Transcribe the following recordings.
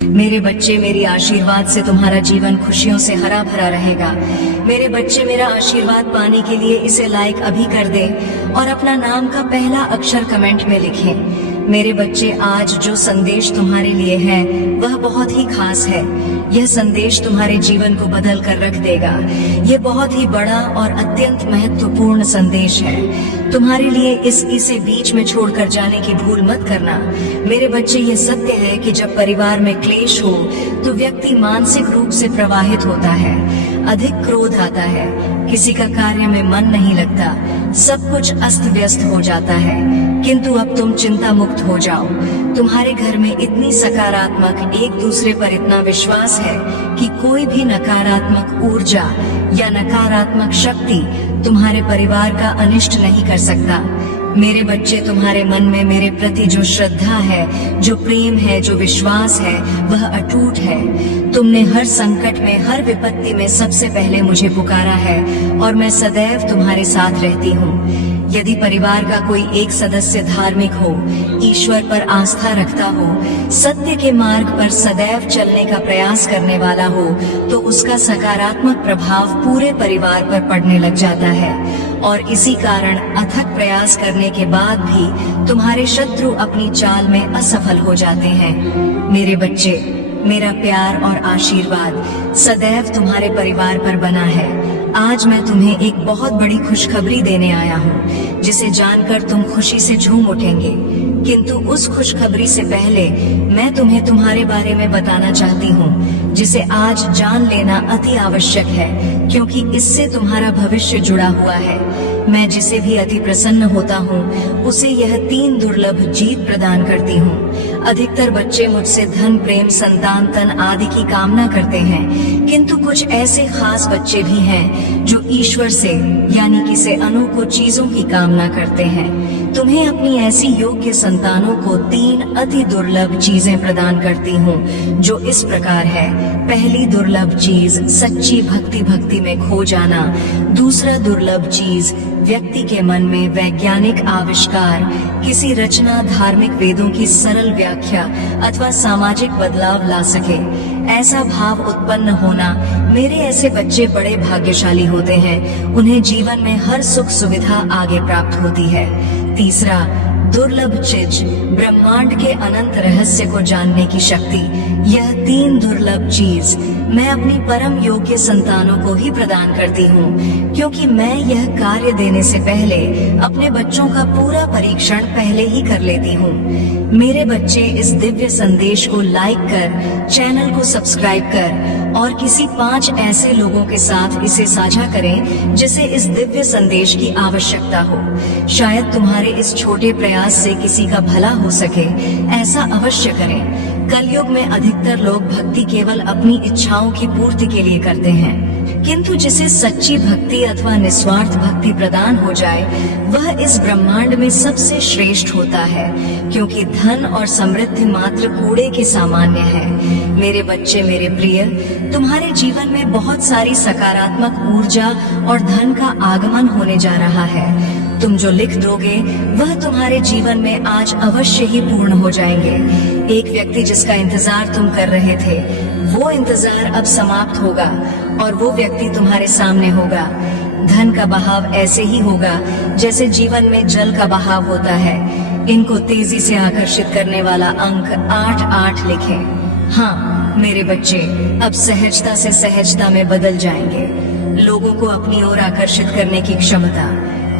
मेरे बच्चे, मेरी आशीर्वाद से तुम्हारा जीवन खुशियों से हरा भरा रहेगा। मेरे बच्चे, मेरा आशीर्वाद पाने के लिए इसे लाइक अभी कर दें और अपना नाम का पहला अक्षर कमेंट में लिखें। मेरे बच्चे, आज जो संदेश तुम्हारे लिए है वह बहुत ही खास है। यह संदेश तुम्हारे जीवन को बदल कर रख देगा। यह बहुत ही बड़ा और अत्यंत महत्वपूर्ण संदेश है। तुम्हारे लिए इसे बीच में छोड़कर जाने की भूल मत करना। मेरे बच्चे, यह सत्य है कि जब परिवार में क्लेश हो तो व्यक्ति मानसिक रूप से प्रवाहित होता है, अधिक क्रोध आता है, किसी का कार्य में मन नहीं लगता, सब कुछ अस्त व्यस्त हो जाता है। किंतु अब तुम चिंता मुक्त हो जाओ। तुम्हारे घर में इतनी सकारात्मक, एक दूसरे पर इतना विश्वास है कि कोई भी नकारात्मक ऊर्जा या नकारात्मक शक्ति तुम्हारे परिवार का अनिष्ट नहीं कर सकता। मेरे बच्चे, तुम्हारे मन में मेरे प्रति जो श्रद्धा है, जो प्रेम है, जो विश्वास है, वह अटूट है। तुमने हर संकट में, हर विपत्ति में सबसे पहले मुझे पुकारा है और मैं सदैव तुम्हारे साथ रहती हूँ। यदि परिवार का कोई एक सदस्य धार्मिक हो, ईश्वर पर आस्था रखता हो, सत्य के मार्ग पर सदैव चलने का प्रयास करने वाला हो, तो उसका सकारात्मक प्रभाव पूरे परिवार पर पड़ने लग जाता है। और इसी कारण अथक प्रयास करने के बाद भी तुम्हारे शत्रु अपनी चाल में असफल हो जाते हैं। मेरे बच्चे, मेरा प्यार और आशीर्वाद सदैव तुम्हारे परिवार पर बना है। आज मैं तुम्हें एक बहुत बड़ी खुशखबरी देने आया हूँ, जिसे जानकर तुम खुशी से झूम उठेंगे। किंतु उस खुशखबरी से पहले मैं तुम्हें तुम्हारे बारे में बताना चाहती हूँ, जिसे आज जान लेना अति आवश्यक है, क्योंकि इससे तुम्हारा भविष्य जुड़ा हुआ है। मैं जिसे भी अति प्रसन्न होता हूँ उसे यह 3 दुर्लभ जीत प्रदान करती हूँ। अधिकतर बच्चे मुझसे धन, प्रेम, संतान, तन आदि की कामना करते हैं, किंतु कुछ ऐसे खास बच्चे भी हैं जो ईश्वर से यानी कि से अनोखी चीजों की कामना करते हैं। तुम्हें अपनी ऐसी योग्य संतानों को 3 अति दुर्लभ चीजें प्रदान करती हूँ, जो इस प्रकार है। पहली दुर्लभ चीज सच्ची भक्ति में खो जाना। दूसरा दुर्लभ चीज व्यक्ति के मन में वैज्ञानिक आविष्कार, किसी रचना, धार्मिक वेदों की सरल व्याख्या अथवा सामाजिक बदलाव ला सके, ऐसा भाव उत्पन्न होना। मेरे ऐसे बच्चे बड़े भाग्यशाली होते हैं, उन्हें जीवन में हर सुख सुविधा आगे प्राप्त होती है। तीसरा दुर्लभ चीज ब्रह्मांड के अनंत रहस्य को जानने की शक्ति। यह 3 दुर्लभ चीज मैं अपनी परम योग्य संतानों को ही प्रदान करती हूँ, क्योंकि मैं यह कार्य देने से पहले अपने बच्चों का पूरा परीक्षण पहले ही कर लेती हूँ। मेरे बच्चे, इस दिव्य संदेश को लाइक कर, चैनल को सब्सक्राइब कर और किसी 5 ऐसे लोगों के साथ इसे साझा करें जिसे इस दिव्य संदेश की आवश्यकता हो। शायद तुम्हारे इस छोटे प्रयास से किसी का भला हो सके। ऐसा अवश्य करें। कलयुग में अधिकतर लोग भक्ति केवल अपनी इच्छाओं की पूर्ति के लिए करते हैं, किंतु जिसे सच्ची भक्ति अथवा निस्वार्थ भक्ति प्रदान हो जाए, वह इस ब्रह्मांड में सबसे श्रेष्ठ होता है, क्योंकि धन और समृद्धि मात्र कूड़े के सामान्य है। मेरे बच्चे, मेरे प्रिय, तुम्हारे जीवन में बहुत सारी सकारात्मक ऊर्जा और धन का आगमन होने जा रहा है। तुम जो लिख दोगे वह तुम्हारे जीवन में आज अवश्य ही पूर्ण हो जाएंगे। एक व्यक्ति जिसका इंतजार तुम कर रहे थे, वो इंतजार अब समाप्त होगा और वो व्यक्ति तुम्हारे सामने होगा। धन का बहाव ऐसे ही होगा जैसे जीवन में जल का बहाव होता है। इनको तेजी से आकर्षित करने वाला अंक 8 लिखें। हाँ मेरे बच्चे, अब सहजता से सहजता में बदल जाएंगे। लोगों को अपनी ओर आकर्षित करने की क्षमता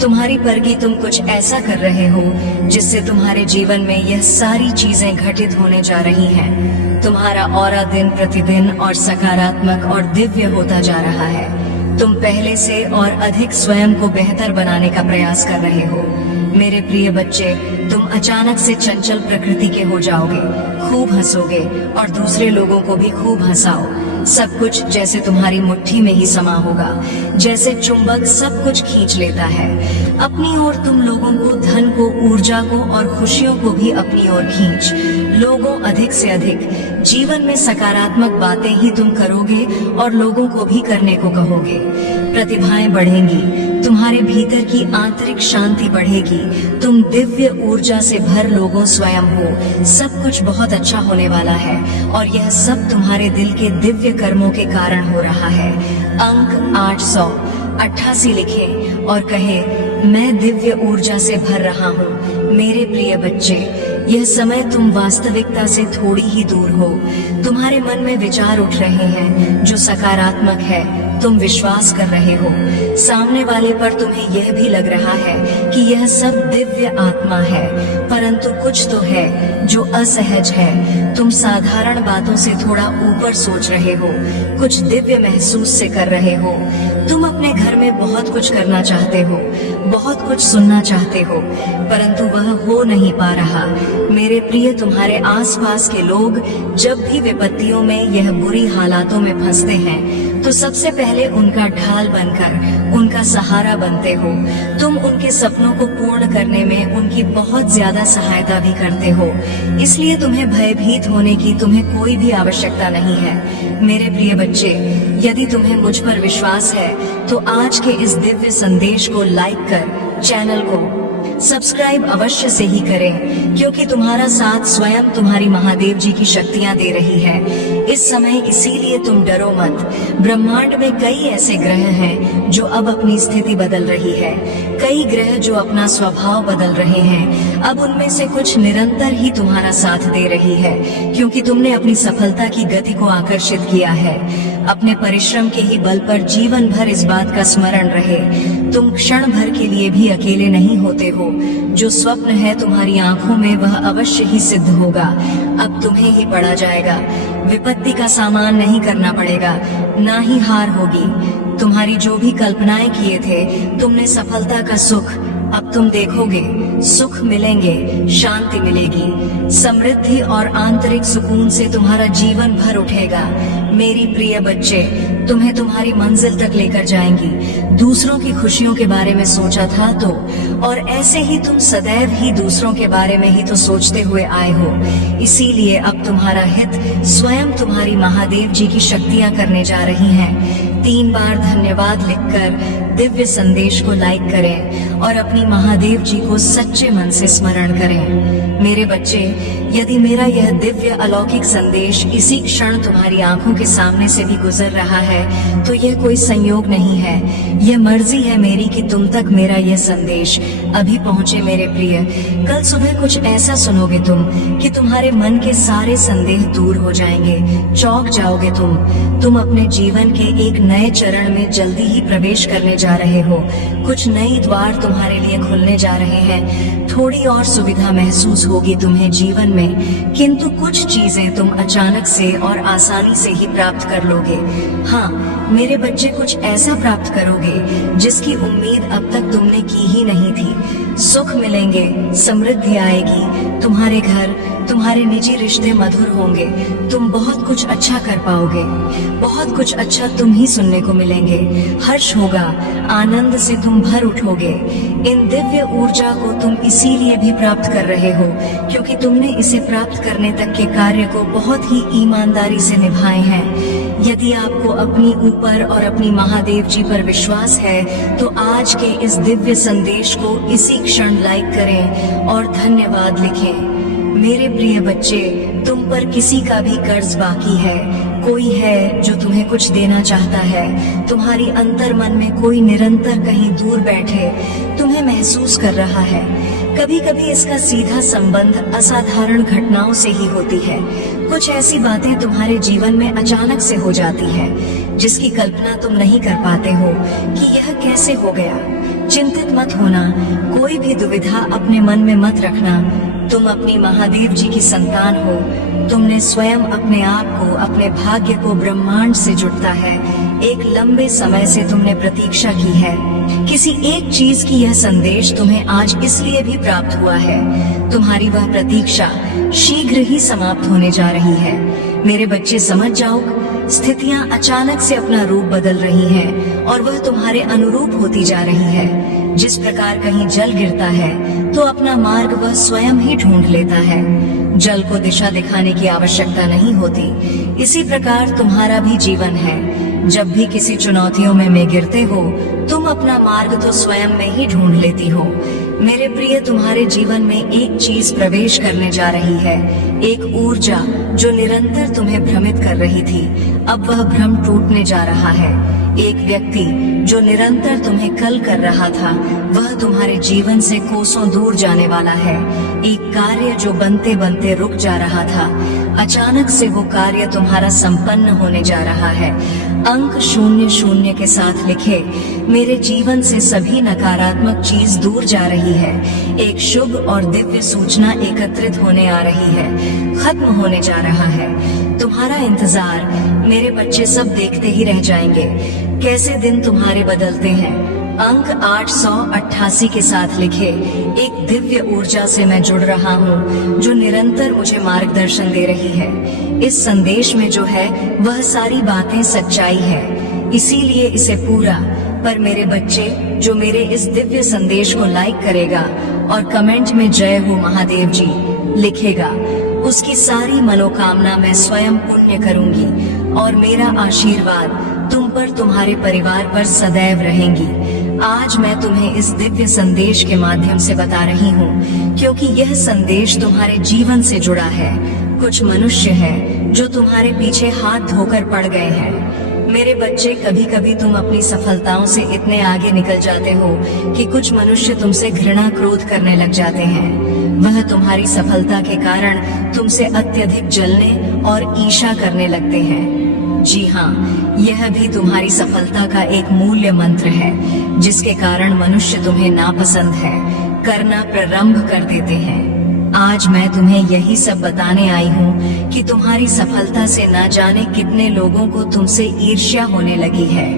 तुम्हारी पर कि तुम कुछ ऐसा कर रहे हो जिससे तुम्हारे जीवन में यह सारी चीजें घटित होने जा रही हैं। तुम्हारा ऑरा दिन प्रतिदिन और सकारात्मक और दिव्य होता जा रहा है। तुम पहले से और अधिक स्वयं को बेहतर बनाने का प्रयास कर रहे हो। मेरे प्रिय बच्चे, तुम अचानक से चंचल प्रकृति के हो जाओगे, खूब हंसोगे और दूसरे लोगों को भी खूब हंसाओ। सब कुछ जैसे तुम्हारी मुट्ठी में ही समा होगा, जैसे चुंबक सब कुछ खींच लेता है। अपनी ओर तुम लोगों को, धन को, ऊर्जा को और खुशियों को भी अपनी ओर खींच। लोगों अधिक से अधिक जीवन में सकारात्मक बातें ही तुम करोगे और लोगों को भी करने को कहोगे। प्रतिभाएं बढ़ेंगी, तुम्हारे भीतर की आंतरिक शांति बढ़ेगी, तुम दिव्य ऊर्जा से भर लोगों स्वयं हो। सब कुछ बहुत अच्छा होने वाला है और यह सब तुम्हारे दिल के दिव्य कर्मों के कारण हो रहा है। अंक 888 लिखें और कहें, मैं दिव्य ऊर्जा से भर रहा हूँ। मेरे प्रिय बच्चे, यह समय तुम वास्तविकता से थोड़ी ही दूर हो। तुम्हारे मन में विचार उठ रहे हैं जो सकारात्मक है, तुम विश्वास कर रहे हो। सामने वाले पर तुम्हें यह भी लग रहा है कि यह सब दिव्य आत्मा है, परंतु कुछ तो है जो असहज है। तुम साधारण बातों से थोड़ा ऊपर सोच रहे हो, कुछ दिव्य महसूस से कर रहे हो। तुम अपने घर में बहुत कुछ करना चाहते हो, बहुत कुछ सुनना चाहते हो, परंतु वह हो नहीं पा रहा। मेरे प्रिय, तुम्हारे आसपास के लोग जब भी विपत्तियों में यह बुरी हालातों में फंसते हैं तो सबसे पहले उनका ढाल बनकर उनका सहारा बनते हो। तुम उनके सपनों को पूर्ण करने में उनकी बहुत ज्यादा सहायता भी करते हो, इसलिए तुम्हें भयभीत होने की तुम्हें कोई भी आवश्यकता नहीं है। मेरे प्रिय बच्चे, यदि तुम्हें मुझ पर विश्वास है तो आज के इस दिव्य संदेश को लाइक कर चैनल को सब्सक्राइब अवश्य से ही करें, क्योंकि तुम्हारा साथ स्वयं तुम्हारी महादेव जी की शक्तियां दे रही है इस समय। इसीलिए तुम डरो मत। ब्रह्मांड में कई ऐसे ग्रह हैं जो अब अपनी स्थिति बदल रही है, कई ग्रह जो अपना स्वभाव बदल रहे हैं। अब उनमें से कुछ निरंतर ही तुम्हारा साथ दे रही है, क्योंकि तुमने अपनी सफलता की गति को आकर्षित किया है। अपने परिश्रम के ही बल पर जीवन भर इस बात का स्मरण रहे, तुम क्षण भर के लिए भी अकेले नहीं होते हो। जो स्वप्न है तुम्हारी आंखों में वह अवश्य ही सिद्ध होगा। अब तुम्हें ही पड़ा जाएगा, विपत्ति का सामना नहीं करना पड़ेगा, ना ही हार होगी। तुम्हारी जो भी कल्पनाएं किए थे, तुमने सफलता का सुख अब तुम देखोगे। सुख मिलेंगे, शांति मिलेगी, समृद्धि और आंतरिक सुकून से तुम्हारा जीवन भर उठेगा। मेरी प्रिय बच्चे, तुम्हें तुम्हारी मंजिल तक लेकर जाएंगी। दूसरों की खुशियों के बारे में सोचा था तो, और ऐसे ही तुम सदैव ही दूसरों के बारे में ही तो सोचते हुए आए हो। इसीलिए अब तुम्हारा हित स्वयं तुम्हारी महादेव जी की शक्तियां करने जा रही हैं। 3 बार धन्यवाद लिखकर दिव्य संदेश को लाइक करें और अपनी महादेव जी को सच्चे मन से स्मरण करें। मेरे बच्चे, यदि मेरा यह दिव्य अलौकिक संदेश इसी क्षण तुम्हारी आंखों के सामने से भी गुजर रहा है तो यह कोई संयोग नहीं है, यह मर्जी है मेरी कि तुम तक मेरा यह संदेश अभी पहुंचे। मेरे प्रिय, कल सुबह कुछ ऐसा सुनोगे तुम कि तुम्हारे मन के सारे संदेह दूर हो जाएंगे, चौंक जाओगे तुम अपने जीवन के एक नए चरण में जल्दी ही प्रवेश करने जा रहे हो। कुछ नई द्वार तुम्हारे लिए खुलने जा रहे हैं। थोड़ी और सुविधा महसूस होगी तुम्हें जीवन में, किंतु कुछ चीजें तुम अचानक से और आसानी से ही प्राप्त कर लोगे। हाँ मेरे बच्चे, कुछ ऐसा प्राप्त करोगे जिसकी उम्मीद अब तक तुमने की ही नहीं थी। सुख मिलेंगे, समृद्धि आएगी, तुम्हारे घर, तुम्हारे निजी रिश्ते मधुर होंगे, तुम बहुत कुछ अच्छा कर पाओगे, बहुत कुछ अच्छा तुम ही सुनने को मिलेंगे। हर्ष होगा, आनंद से तुम भर उठोगे। इन दिव्य ऊर्जा को तुम इसीलिए भी प्राप्त कर रहे हो क्योंकि तुमने इसे प्राप्त करने तक के कार्य को बहुत ही ईमानदारी से निभाए हैं। यदि आपको अपनी ऊपर और अपनी महादेव जी पर विश्वास है तो आज के इस दिव्य संदेश को इसी क्षण लाइक करें और धन्यवाद लिखें। मेरे प्रिय बच्चे, तुम पर किसी का भी कर्ज बाकी है, कोई है जो तुम्हें कुछ देना चाहता है। तुम्हारी अंतर मन में कोई निरंतर कहीं दूर बैठे तुम्हें महसूस कर रहा है। कभी कभी इसका सीधा संबंध असाधारण घटनाओं से ही होती है। कुछ ऐसी बातें तुम्हारे जीवन में अचानक से हो जाती है जिसकी कल्पना तुम नहीं कर पाते हो कि यह कैसे हो गया। चिंतित मत होना, कोई भी दुविधा अपने मन में मत रखना। तुम अपनी महादेव जी की संतान हो। तुमने स्वयं अपने आप को, अपने भाग्य को ब्रह्मांड से जुड़ता है। एक लंबे समय से तुमने प्रतीक्षा की है। किसी एक चीज की यह संदेश तुम्हें आज इसलिए भी प्राप्त हुआ है। तुम्हारी वह प्रतीक्षा शीघ्र ही समाप्त होने जा रही है। मेरे बच्चे, समझ जाओ, स्थितियां अचानक से अपना रूप बदल रही हैं और वह तुम्हारे अनुरूप होती जा रही है। जिस प्रकार कहीं जल गिरता है तो अपना मार्ग वह स्वयं ही ढूंढ लेता है। जल को दिशा दिखाने की आवश्यकता नहीं होती। इसी प्रकार तुम्हारा भी जीवन है। जब भी किसी चुनौतियों में गिरते हो, तुम अपना मार्ग तो स्वयं में ही ढूंढ लेती हो। मेरे प्रिय, तुम्हारे जीवन में एक चीज प्रवेश करने जा रही है, एक ऊर्जा जो निरंतर तुम्हें भ्रमित कर रही थी, अब वह भ्रम टूटने जा रहा है। एक व्यक्ति जो निरंतर तुम्हें कल कर रहा था, वह तुम्हारे जीवन से कोसों दूर जाने वाला है। एक कार्य जो बनते बनते रुक जा रहा था, अचानक से वो कार्य तुम्हारा संपन्न होने जा रहा है। अंक 00 के साथ लिखे, मेरे जीवन से सभी नकारात्मक चीज दूर जा रही है। एक शुभ और दिव्य सूचना एकत्रित होने आ रही है, खत्म होने जा रहा है। तुम्हारा इंतजार, मेरे बच्चे, सब देखते ही रह जाएंगे कैसे दिन तुम्हारे बदलते हैं। अंक 888 के साथ लिखे, एक दिव्य ऊर्जा से मैं जुड़ रहा हूँ जो निरंतर मुझे मार्गदर्शन दे रही है। इस संदेश में जो है वह सारी बातें सच्चाई है, इसीलिए इसे पूरा। पर मेरे बच्चे, जो मेरे इस दिव्य संदेश को लाइक करेगा और कमेंट में जय हो महादेव जी लिखेगा, उसकी सारी मनोकामना मैं स्वयं पुण्य करूंगी और मेरा आशीर्वाद तुम पर, तुम्हारे परिवार पर सदैव रहेंगी। आज मैं तुम्हें इस दिव्य संदेश के माध्यम से बता रही हूँ, क्योंकि यह संदेश तुम्हारे जीवन से जुड़ा है। कुछ मनुष्य हैं जो तुम्हारे पीछे हाथ धोकर पड़ गए हैं। मेरे बच्चे, कभी कभी तुम अपनी सफलताओं से इतने आगे निकल जाते हो कि कुछ मनुष्य तुमसे घृणा क्रोध करने लग जाते हैं। वह तुम्हारी सफलता के कारण तुमसे अत्यधिक जलने और ईर्ष्या करने लगते हैं। जी हाँ, यह भी तुम्हारी सफलता का एक मूल्य मंत्र है, जिसके कारण मनुष्य तुम्हें नापसंद है, करना प्रारंभ कर देते हैं। आज मैं तुम्हें यही सब बताने आई हूँ कि तुम्हारी सफलता से न जाने कितने लोगों को तुमसे ईर्ष्या होने लगी है,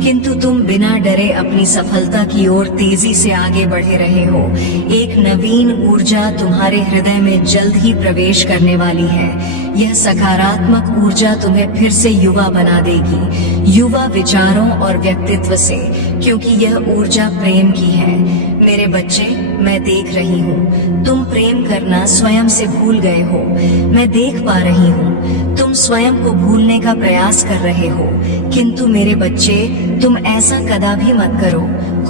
किंतु तुम बिना डरे अपनी सफलता की ओर तेजी से आगे बढ़े रहे हो। एक नवीन ऊर्जा तुम्हारे हृदय में जल्द ही प्रवेश करने वाली है। यह सकारात्मक ऊर्जा तुम्हें फिर से युवा बना देगी, युवा विचारों और व्यक्तित्व से, क्योंकि यह ऊर्जा प्रेम की है। मेरे बच्चे, मैं देख रही हूँ तुम प्रेम करना स्वयं से भूल गए हो। मैं देख पा रही हूँ तुम स्वयं को भूलने का प्रयास कर रहे हो, किंतु मेरे बच्चे, तुम ऐसा कदापि मत करो।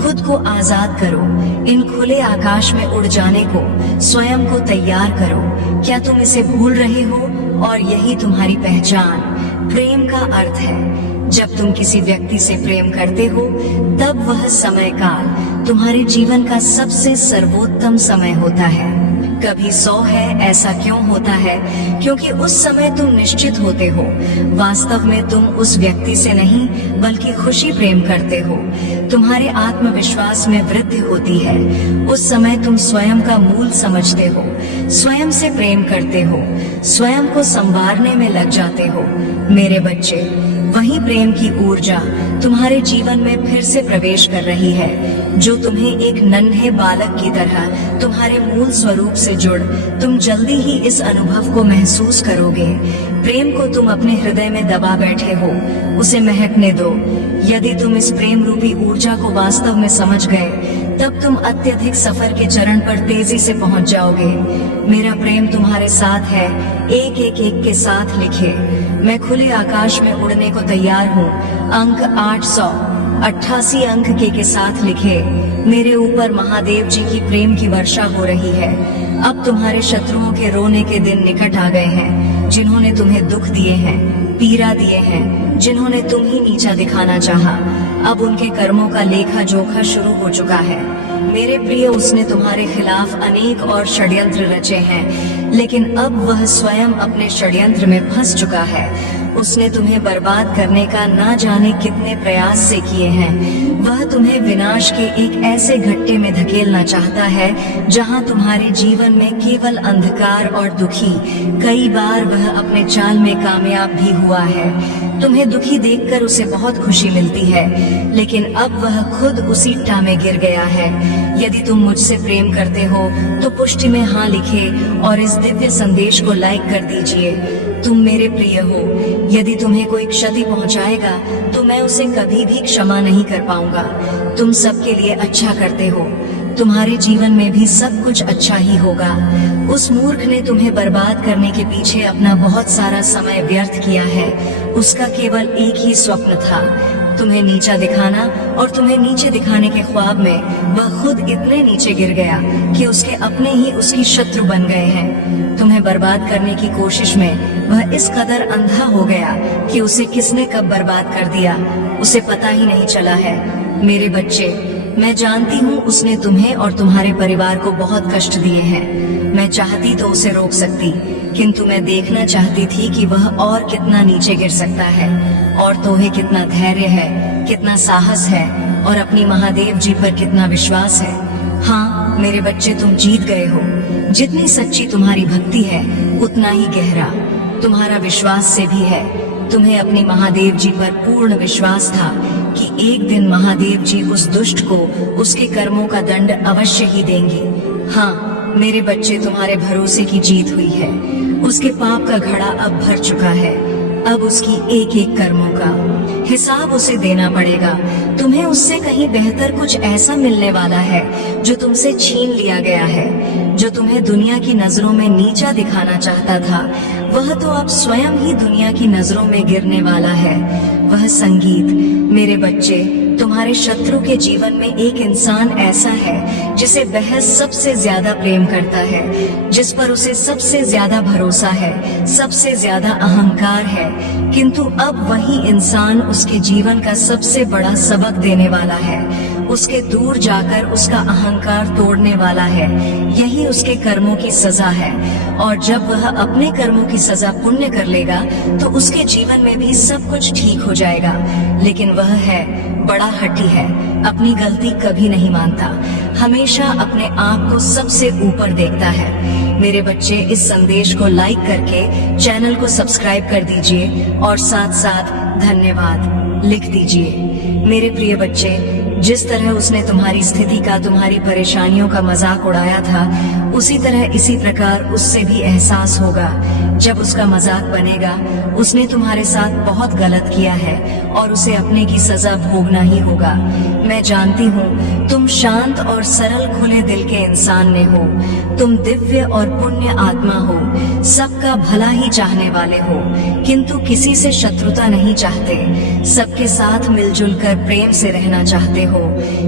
खुद को आजाद करो, इन खुले आकाश में उड़ जाने को स्वयं को तैयार करो। क्या तुम इसे भूल रहे हो? और यही तुम्हारी पहचान, प्रेम का अर्थ है। जब तुम किसी व्यक्ति से प्रेम करते हो, तब वह समय काल तुम्हारे जीवन का सबसे सर्वोत्तम समय होता है। कभी 100 है, ऐसा क्यों होता है? क्योंकि उस समय तुम निश्चित होते हो, वास्तव में तुम उस व्यक्ति से नहीं बल्कि खुशी प्रेम करते हो। तुम्हारे आत्मविश्वास में वृद्धि होती है। उस समय तुम स्वयं का मूल समझते हो, स्वयं से प्रेम करते हो, स्वयं को संवारने में लग जाते हो। मेरे बच्चे, वही प्रेम की ऊर्जा तुम्हारे जीवन में फिर से प्रवेश कर रही है, जो तुम्हें एक नन्हे बालक की तरह तुम्हारे मूल स्वरूप से जुड़, तुम जल्दी ही इस अनुभव को महसूस करोगे। प्रेम को तुम अपने हृदय में दबा बैठे हो, उसे महकने दो। यदि तुम इस प्रेम रूपी ऊर्जा को वास्तव में समझ गए, तब तुम अत्यधिक सफर के चरण पर तेजी से पहुंच जाओगे। मेरा प्रेम तुम्हारे साथ है, एक एक एक के साथ लिखे। मैं खुले आकाश में उड़ने को तैयार हूँ। अंक 888 अंक के साथ लिखे, मेरे ऊपर महादेव जी की प्रेम की वर्षा हो रही है। अब तुम्हारे शत्रुओं के रोने के दिन निकट आ गए हैं, जिन्होंने तुम्हें दुख दिए हैं, पीड़ा दिए हैं, जिन्होंने तुम ही नीचा दिखाना चाहा। अब उनके कर्मों का लेखा जोखा शुरू हो चुका है। मेरे प्रिय, उसने तुम्हारे खिलाफ अनेक और षड्यंत्र रचे हैं, लेकिन अब वह स्वयं अपने षड्यंत्र में फंस चुका है। उसने तुम्हें बर्बाद करने का ना जाने कितने प्रयास से किए हैं। वह तुम्हें विनाश के एक ऐसे घट्टे में धकेलना चाहता है, जहां तुम्हारे जीवन में केवल अंधकार और दुखी। कई बार वह अपने चाल में कामयाब भी हुआ है। तुम्हें दुखी देखकर उसे बहुत खुशी मिलती है, लेकिन अब वह खुद उसी टा में गिर गया है। यदि तुम मुझसे प्रेम करते हो तो पुष्टि में हाँ लिखे और इस दिव्य संदेश को लाइक कर दीजिए। तुम मेरे प्रिय हो। यदि तुम्हें कोई क्षति पहुंचाएगा तो मैं उसे कभी भी क्षमा नहीं कर पाऊंगा। तुम सबके लिए अच्छा करते हो, तुम्हारे जीवन में भी सब कुछ अच्छा ही होगा। उस मूर्ख ने तुम्हें बर्बाद करने के पीछे अपना बहुत सारा समय व्यर्थ किया है। उसका केवल एक ही स्वप्न था, तुम्हें नीचा दिखाना, और तुम्हें नीचे दिखाने के ख्वाब में वह खुद इतने नीचे गिर गया कि उसके अपने ही उसकी शत्रु बन गए हैं। तुम्हें बर्बाद करने की कोशिश में वह इस कदर अंधा हो गया कि उसे किसने कब बर्बाद कर दिया उसे पता ही नहीं चला है। मेरे बच्चे, मैं जानती हूँ उसने तुम्हें और तुम्हारे परिवार को बहुत कष्ट दिए हैं। मैं चाहती तो उसे रोक सकती, किंतु मैं देखना चाहती थी कि वह और कितना नीचे गिर सकता है, और तोहे कितना धैर्य है, कितना साहस है, और अपनी महादेव जी पर कितना विश्वास है। हाँ मेरे बच्चे, तुम जीत गए हो। जितनी सच्ची तुम्हारी भक्ति है उतना ही गहरा तुम्हारा विश्वास से भी है। तुम्हें अपनी महादेव जी पर पूर्ण विश्वास था कि एक दिन महादेव जी उस दुष्ट को उसके कर्मों का दंड अवश्य ही देंगे। हाँ मेरे बच्चे, तुम्हारे भरोसे की जीत हुई है। उसके पाप का घड़ा अब भर चुका है। अब उसकी एक एक कर्मों का हिसाब उसे देना पड़ेगा। तुम्हें उससे कहीं बेहतर कुछ ऐसा मिलने वाला है जो तुमसे छीन लिया गया है। जो तुम्हें दुनिया की नजरों में नीचा दिखाना चाहता था, वह तो अब स्वयं ही दुनिया की नजरों में गिरने वाला है। वह संगीत। मेरे बच्चे, तुम्हारे शत्रु के जीवन में एक इंसान ऐसा है जिसे वह सबसे ज्यादा प्रेम करता है, जिस पर उसे सबसे ज्यादा भरोसा है, सबसे ज्यादा अहंकार है, किंतु अब वही इंसान उसके जीवन का सबसे बड़ा सबक देने वाला है। उसके दूर जाकर उसका अहंकार तोड़ने वाला है। यही उसके कर्मों की सजा है। और जब वह अपने कर्मों की सजा पुण्य कर लेगा तो उसके जीवन में भी सब कुछ ठीक हो जाएगा। लेकिन वह है बड़ा हठी है, अपनी गलती कभी नहीं मानता, हमेशा अपने आप को सबसे ऊपर देखता है। मेरे बच्चे, इस संदेश को लाइक करके चैनल को सब्सक्राइब कर दीजिए और साथ साथ धन्यवाद लिख दीजिए। मेरे प्रिय बच्चे, जिस तरह उसने तुम्हारी स्थिति का, तुम्हारी परेशानियों का मजाक उड़ाया था, उसी तरह इसी प्रकार उससे भी एहसास होगा। जब उसका मजाक बनेगा, उसने तुम्हारे साथ बहुत गलत किया है और उसे अपने की सजा भोगना ही होगा। मैं जानती हूँ तुम शांत और सरल खुले दिल के इंसान ने हो। तुम दिव्य और पुण्य आत्मा हो, सबका भला ही चाहने वाले हो, किंतु किसी से शत्रुता नहीं चाहते, सबके साथ मिलजुल कर प्रेम से रहना चाहते हो।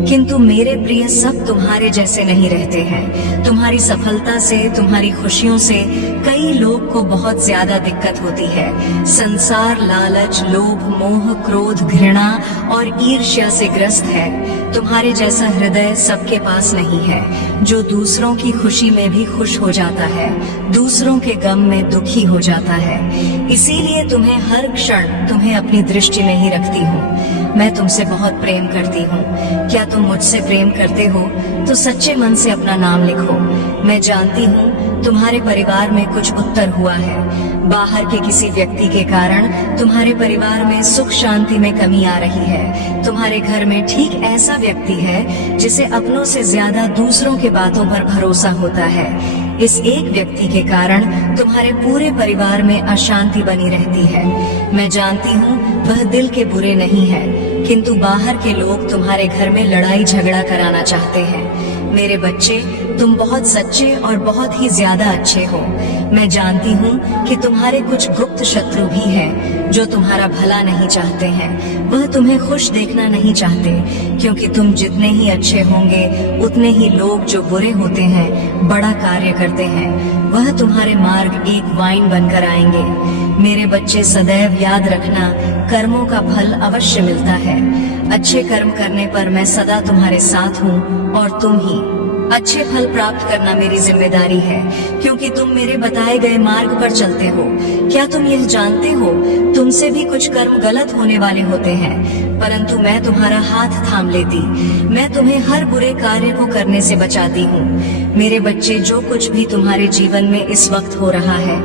किंतु मेरे प्रिय, सब तुम्हारे जैसे नहीं रहते हैं। तुम्हारी सफलता से, तुम्हारी खुशियों से कई लोग को बहुत ज्यादा दिक्कत होती है। संसार लालच, लोभ, मोह, क्रोध, घृणा और ईर्ष्या से ग्रस्त है। तुम्हारे जैसा हृदय सबके पास नहीं है, जो दूसरों की खुशी में भी खुश हो जाता है, दूसरों के गम में दुखी हो जाता है। इसीलिए तुम्हें हर क्षण तुम्हें अपनी दृष्टि में ही रखती हूँ। मैं तुमसे बहुत प्रेम करती हूँ। क्या तुम मुझसे प्रेम करते हो तो सच्चे मन से अपना नाम लिखो। मैं जानती हूँ तुम्हारे परिवार में कुछ उत्तर हुआ है। बाहर के किसी व्यक्ति के कारण तुम्हारे परिवार में सुख शांति में कमी आ रही है। तुम्हारे घर में ठीक ऐसा व्यक्ति है जिसे अपनों से ज्यादा दूसरों के बातों पर भरोसा होता है। इस एक व्यक्ति के कारण तुम्हारे पूरे परिवार में अशांति बनी रहती है। मैं जानती हूँ वह दिल के बुरे नहीं है, किंतु बाहर के लोग तुम्हारे घर में लड़ाई झगड़ा कराना चाहते हैं। मेरे बच्चे, तुम बहुत सच्चे और बहुत ही ज्यादा अच्छे हो। मैं जानती हूँ कि तुम्हारे कुछ गुप्त शत्रु भी हैं जो तुम्हारा भला नहीं चाहते हैं। वह तुम्हें खुश देखना नहीं चाहते, क्योंकि तुम जितने ही अच्छे होंगे उतने ही लोग जो बुरे होते हैं बड़ा कार्य करते हैं। वह तुम्हारे मार्ग एक वाइन बनकर आएंगे। मेरे बच्चे, सदैव याद रखना, कर्मों का फल अवश्य मिलता है। अच्छे कर्म करने पर मैं सदा तुम्हारे साथ हूँ और तुम ही अच्छे फल प्राप्त करना मेरी जिम्मेदारी है, क्योंकि तुम मेरे बताए गए मार्ग पर चलते हो। क्या तुम यह जानते हो, तुमसे भी कुछ कर्म गलत होने वाले होते हैं, परंतु मैं तुम्हारा हाथ थाम लेती। मैं तुम्हें हर बुरे कार्य को करने से बचाती हूँ। मेरे बच्चे, जो कुछ भी तुम्हारे जीवन में इस वक्त हो रहा है,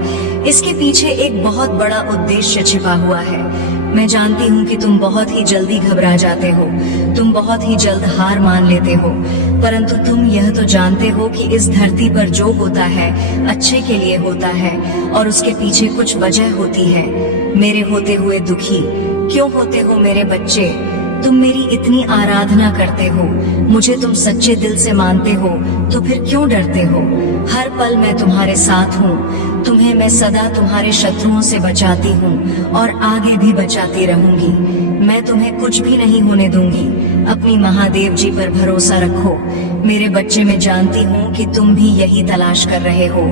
इसके पीछे एक बहुत बड़ा उद्देश्य छिपा हुआ है। मैं जानती हूँ कि तुम बहुत ही जल्दी घबरा जाते हो, तुम बहुत ही जल्द हार मान लेते हो, परंतु तुम यह तो जानते हो कि इस धरती पर जो होता है अच्छे के लिए होता है और उसके पीछे कुछ वजह होती है। मेरे होते हुए दुखी क्यों होते हो मेरे बच्चे? तुम मेरी इतनी आराधना करते हो, मुझे तुम सच्चे दिल से मानते हो, तो फिर क्यों डरते हो? हर पल मैं तुम्हारे साथ हूँ, तुम्हें मैं सदा तुम्हारे शत्रुओं से बचाती हूँ और आगे भी बचाती रहूंगी। मैं तुम्हें कुछ भी नहीं होने दूंगी। अपनी महादेव जी पर भरोसा रखो। मेरे बच्चे, मैं जानती हूँ कि तुम भी यही तलाश कर रहे हो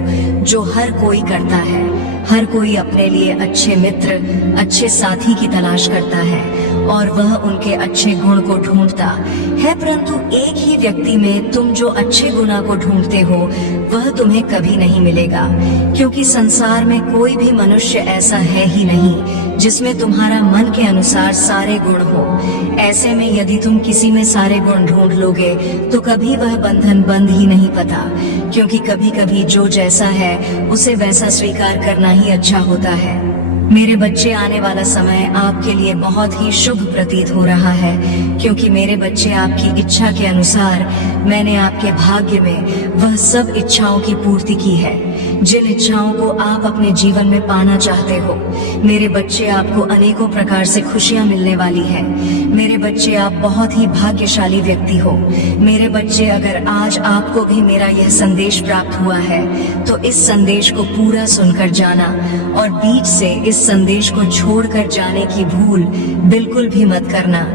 जो हर कोई करता है। हर कोई अपने लिए अच्छे मित्र, अच्छे साथी की तलाश करता है और वह उनके अच्छे गुण को ढूंढता है, परंतु एक ही व्यक्ति में तुम जो अच्छे गुना को ढूंढते हो वह तुम्हें कभी नहीं मिलेगा, क्योंकि संसार में कोई भी मनुष्य ऐसा है ही नहीं जिसमें तुम्हारा मन के अनुसार सारे गुण हो। ऐसे में यदि तुम किसी में सारे गुण ढूंढ लोगे तो कभी वह बंधन बंद ही नहीं पता, क्योंकि कभी कभी जो जैसा है उसे वैसा स्वीकार करना ही अच्छा होता है। मेरे बच्चे, आने वाला समय आपके लिए बहुत ही शुभ प्रतीत हो रहा है, क्योंकि मेरे बच्चे, आपकी इच्छा के अनुसार मैंने आपके भाग्य में वह सब इच्छाओं की पूर्ति की है जिन इच्छाओं को आप अपने जीवन में पाना चाहते हो। मेरे बच्चे, आपको अनेकों प्रकार से खुशियां मिलने वाली है। मेरे बच्चे, आप बहुत ही भाग्यशाली व्यक्ति हो। मेरे बच्चे, अगर आज आपको भी मेरा यह संदेश प्राप्त हुआ है तो इस संदेश को पूरा सुनकर जाना और बीच से इस संदेश को छोड़कर जाने की भूल बिल्कुल भी मत करना,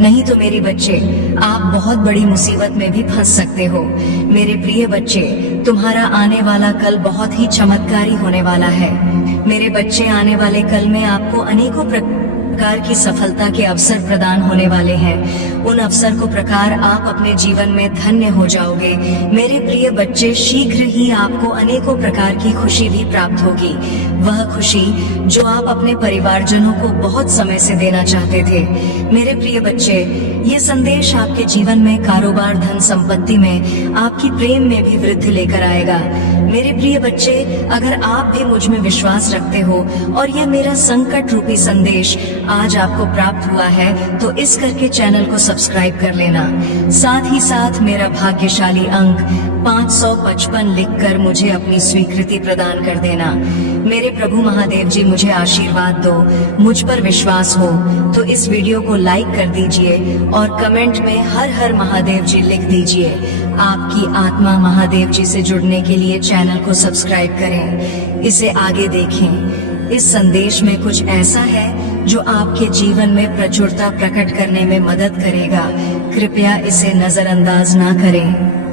नहीं तो मेरे बच्चे, आप बहुत बड़ी मुसीबत में भी फंस सकते हो। मेरे प्रिय बच्चे, तुम्हारा आने वाला कल बहुत ही चमत्कारी होने वाला है। मेरे बच्चे, आने वाले कल में आपको अनेकों प्रकार की सफलता के अवसर प्रदान होने वाले हैं। उन अवसर को प्रकार आप अपने जीवन में धन्य हो जाओगे। मेरे प्रिय बच्चे, शीघ्र ही आपको अनेकों प्रकार की खुशी भी प्राप्त होगी, वह खुशी जो आप अपने परिवारजनों को बहुत समय से देना चाहते थे। मेरे प्रिय बच्चे, ये संदेश आपके जीवन में कारोबार, धन संपत्ति में, आपकी प्रेम में भी वृद्धि लेकर आएगा। मेरे प्रिय बच्चे, अगर आप भी मुझ में विश्वास रखते हो और यह मेरा संकट रूपी संदेश आज आपको प्राप्त हुआ है तो इस करके चैनल को सब्सक्राइब कर लेना। साथ ही साथ मेरा भाग्यशाली अंक 555 लिखकर मुझे अपनी स्वीकृति प्रदान कर देना। मेरे प्रभु महादेव जी, मुझे आशीर्वाद दो। मुझ पर विश्वास हो तो इस वीडियो को लाइक कर दीजिए और कमेंट में हर हर महादेव जी लिख दीजिए। आपकी आत्मा महादेव जी से जुड़ने के लिए चैनल को सब्सक्राइब करें, इसे आगे देखें। इस संदेश में कुछ ऐसा है जो आपके जीवन में प्रचुरता प्रकट करने में मदद करेगा। कृपया इसे नजरअंदाज ना करें।